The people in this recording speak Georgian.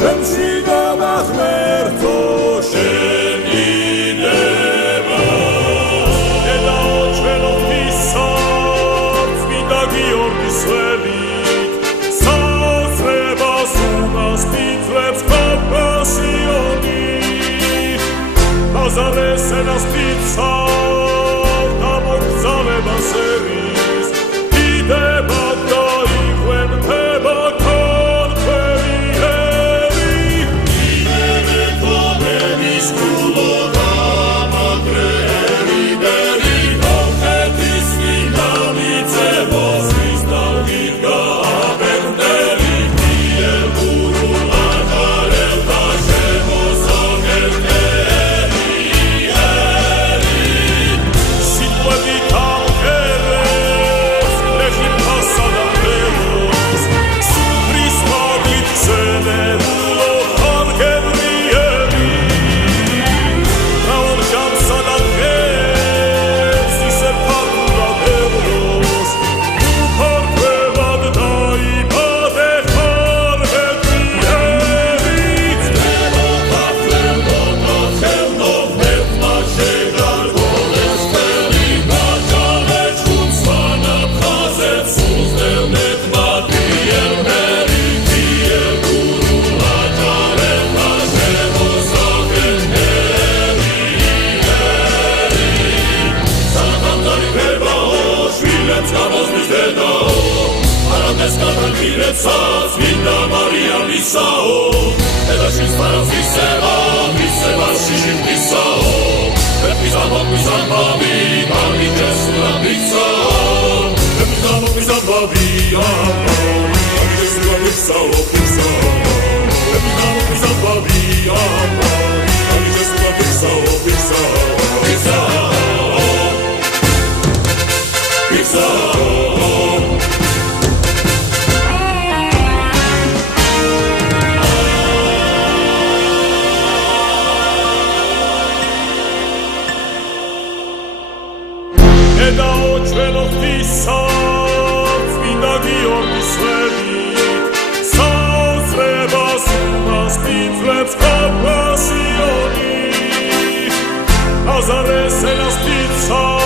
ჩემში გამახმერთო შენი ნება დედაო ჩვენო ღვთისა წმინდა გიორგის ველით საზრებას უმასპინძლებს კომპასიონი ლაზარეს ენას პიცა დამოგზავრებას ერის დიდება და იღვენდება Vinda Maria Misao, ela shis para viseva, viseva shishim pisao, epizamo pisambavi, ami Jesu la pisao, epizamo pisambavi, ami Jesu la pisao, pisao, epizamo pisambavi, ami Jesu la pisao, pisao, pisao, pisao. დედაო ჩვენო ღვთისა წმინდა გიორგის ველით საზრებას უმასპინძლებს კომპასიონი ლაზარეს ენას პიცა